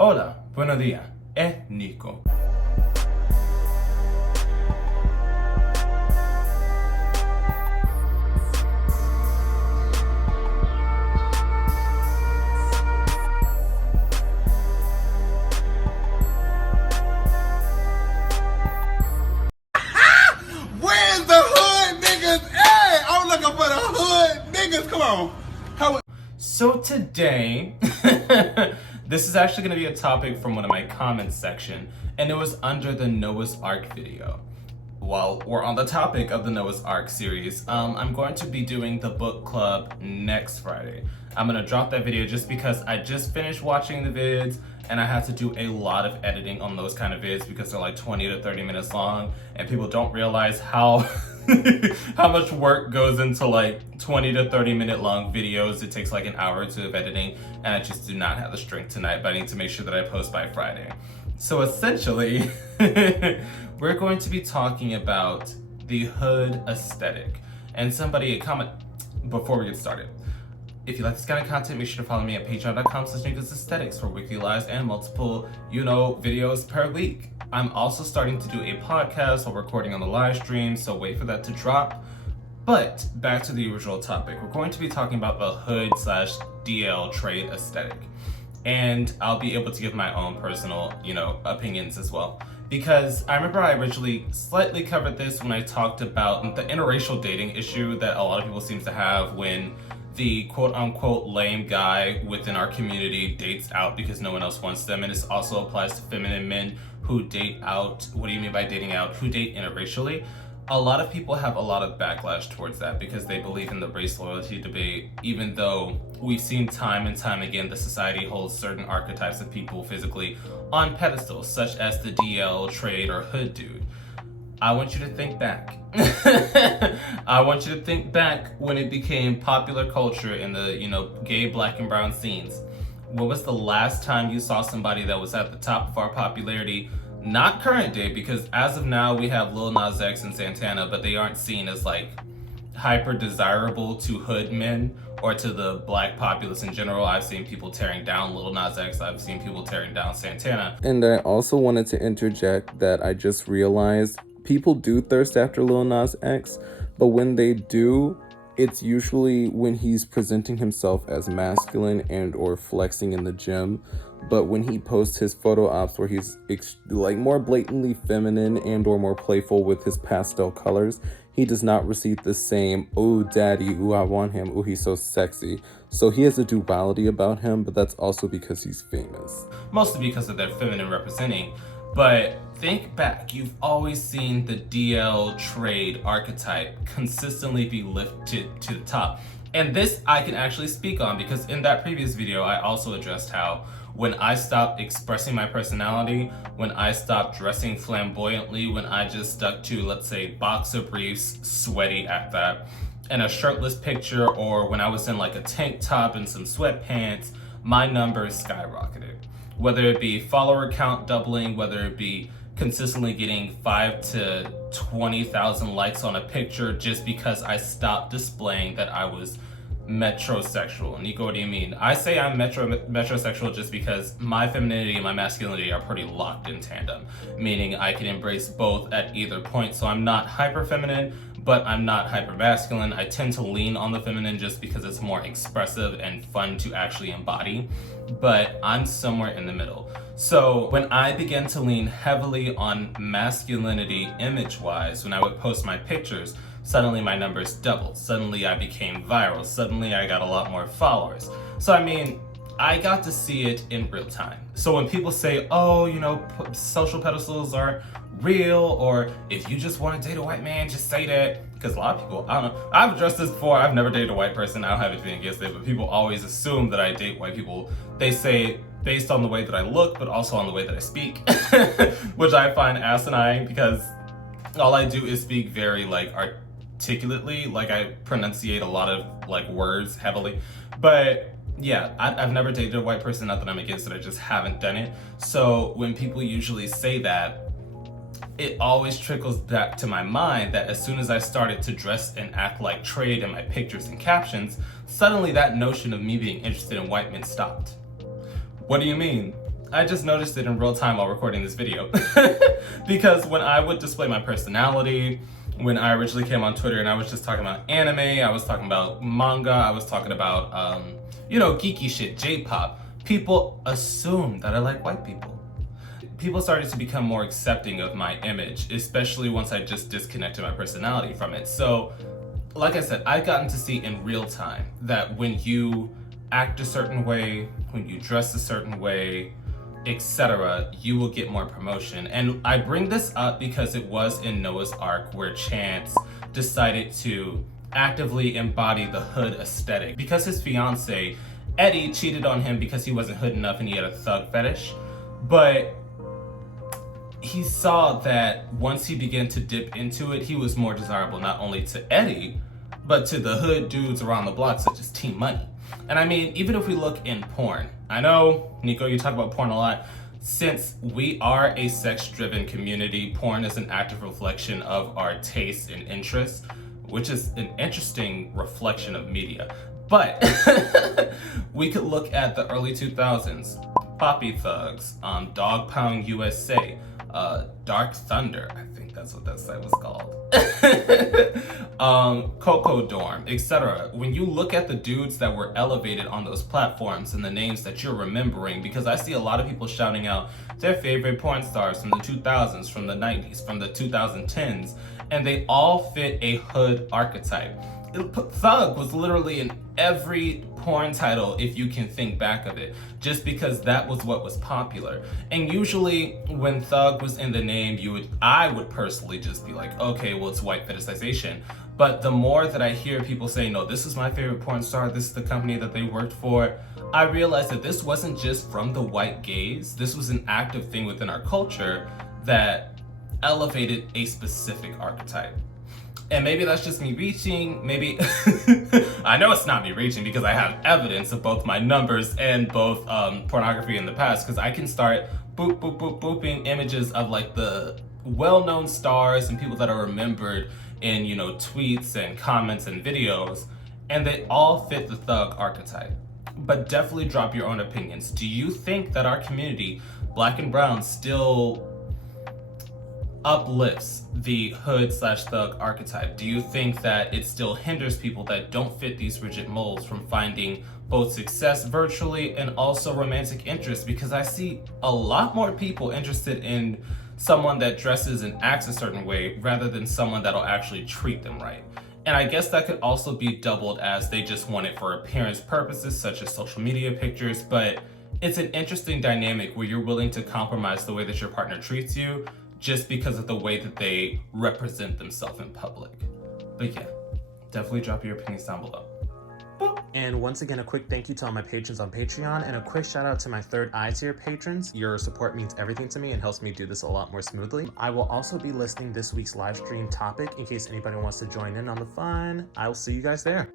Hola, buenos días, es Nico. Where's the hood niggas? Hey, I'm looking for the hood niggas. Come on. So today, this is actually going to be a topic from one of my comments section, and it was under the Noah's Ark video. While we're on the topic of the Noah's Ark series, I'm going to be doing the book club next Friday. I'm going to drop that video just because I just finished watching the vids and I had to do a lot of editing on those kind of vids because they're like 20 to 30 minutes long, and people don't realize how how much work goes into like 20 to 30 minute long videos. It takes like an hour or two of editing, and I just do not have the strength tonight, but I need to make sure that I post by Friday. So essentially, we're going to be talking about the hood aesthetic. And somebody, comment before we get started. If you like this kind of content, make sure to follow me at patreon.com/Nicosaesthetics for weekly lives and multiple, videos per week. I'm also starting to do a podcast while recording on the live stream, so wait for that to drop. But back to the original topic. We're going to be talking about the hood/DL trade aesthetic. And I'll be able to give my own personal, opinions as well. Because I remember I originally slightly covered this when I talked about the interracial dating issue that a lot of people seem to have when the quote-unquote lame guy within our community dates out because no one else wants them. And this also applies to feminine men who date out. What do you mean by dating out? Who date interracially? A lot of people have a lot of backlash towards that because they believe in the race loyalty debate, even though we've seen time and time again that society holds certain archetypes of people physically on pedestals, such as the DL, trade, or hood dude. I want you to think back. I want you to think back when it became popular culture in the, gay, black, and brown scenes. When was the last time you saw somebody that was at the top of our popularity? Not current day, because as of now we have Lil Nas X and Santana, but they aren't seen as like hyper desirable to hood men or to the black populace in general. I've seen people tearing down Lil Nas X. I've seen people tearing down Santana. And I also wanted to interject that I just realized people do thirst after Lil Nas X, but when they do, it's usually when he's presenting himself as masculine and or flexing in the gym. But when he posts his photo ops where he's more blatantly feminine and or more playful with his pastel colors, he does not receive the same, "Oh daddy, ooh I want him, ooh he's so sexy." So he has a duality about him, but that's also because he's famous. Mostly because of their feminine representing. But think back, you've always seen the DL trade archetype consistently be lifted to the top. And this I can actually speak on because in that previous video, I also addressed how when I stopped expressing my personality, when I stopped dressing flamboyantly, when I just stuck to, let's say, boxer briefs, sweaty at that, and a shirtless picture, or when I was in like a tank top and some sweatpants, my numbers skyrocketed. Whether it be follower count doubling, whether it be consistently getting 5 to 20,000 likes on a picture just because I stopped displaying that I was metrosexual. Nico, what do you mean? I say I'm metrosexual just because my femininity and my masculinity are pretty locked in tandem, meaning I can embrace both at either point. So I'm not hyper feminine, but I'm not hyper masculine. I tend to lean on the feminine just because it's more expressive and fun to actually embody, but I'm somewhere in the middle. So when I began to lean heavily on masculinity image-wise, when I would post my pictures, suddenly my numbers doubled. Suddenly I became viral. Suddenly I got a lot more followers. So I mean, I got to see it in real time. So when people say, oh, social pedestals aren't real, or if you just want to date a white man, just say that. Because a lot of people, I don't know, I've addressed this before, I've never dated a white person, I don't have anything against it, but people always assume that I date white people. They say based on the way that I look, but also on the way that I speak, which I find asinine because all I do is speak very articulately, I pronunciate a lot of words heavily. But yeah, I've never dated a white person, not that I'm against it, I just haven't done it. So when people usually say that, it always trickles back to my mind that as soon as I started to dress and act like trade in my pictures and captions, suddenly that notion of me being interested in white men stopped. What do you mean? I just noticed it in real time while recording this video. Because when I would display my personality, when I originally came on Twitter and I was just talking about anime, I was talking about manga, I was talking about, geeky shit, J-pop, people assumed that I like white people. People started to become more accepting of my image, especially once I just disconnected my personality from it. So, like I said, I've gotten to see in real time that when you act a certain way, when you dress a certain way, etc., you will get more promotion. And I bring this up because it was in Noah's Ark where Chance decided to actively embody the hood aesthetic because his fiance, Eddie, cheated on him because he wasn't hood enough and he had a thug fetish. But he saw that once he began to dip into it, he was more desirable not only to Eddie, but to the hood dudes around the block, such as Team Money. And I mean, even if we look in porn, I know, Nico, you talk about porn a lot. Since we are a sex-driven community, porn is an active reflection of our tastes and interests, which is an interesting reflection of media. But we could look at the early 2000s, Poppy Thugs, Dog Pound USA, Dark Thunder, I think that's what that site was called, Coco Dorm, etc. When you look at the dudes that were elevated on those platforms and the names that you're remembering, because I see a lot of people shouting out their favorite porn stars from the 2000s, from the 90s, from the 2010s, and they all fit a hood archetype. Thug was literally in every porn title if you can think back of it, just because that was what was popular. And usually when thug was in the name, I would personally just be like, okay, well, it's white fetishization. But the more that I hear people say, no, this is my favorite porn star, this is the company that they worked for, I realized that this wasn't just from the white gaze. This was an active thing within our culture that elevated a specific archetype. And maybe that's just me reaching, maybe, I know it's not me reaching because I have evidence of both my numbers and both pornography in the past, because I can start booping images of like the well-known stars and people that are remembered in, tweets and comments and videos, and they all fit the thug archetype. But definitely drop your own opinions. Do you think that our community, Black and Brown, still uplifts the hood/thug archetype? Do you think that it still hinders people that don't fit these rigid molds from finding both success virtually and also romantic interest? Because I see a lot more people interested in someone that dresses and acts a certain way rather than someone that'll actually treat them right. And I guess that could also be doubled as they just want it for appearance purposes, such as social media pictures. But it's an interesting dynamic where you're willing to compromise the way that your partner treats you just because of the way that they represent themselves in public. But yeah, definitely drop your opinions down below. And once again, a quick thank you to all my patrons on Patreon, and a quick shout out to my third eye tier patrons. Your support means everything to me and helps me do this a lot more smoothly. I will also be listing this week's live stream topic in case anybody wants to join in on the fun. I will see you guys there.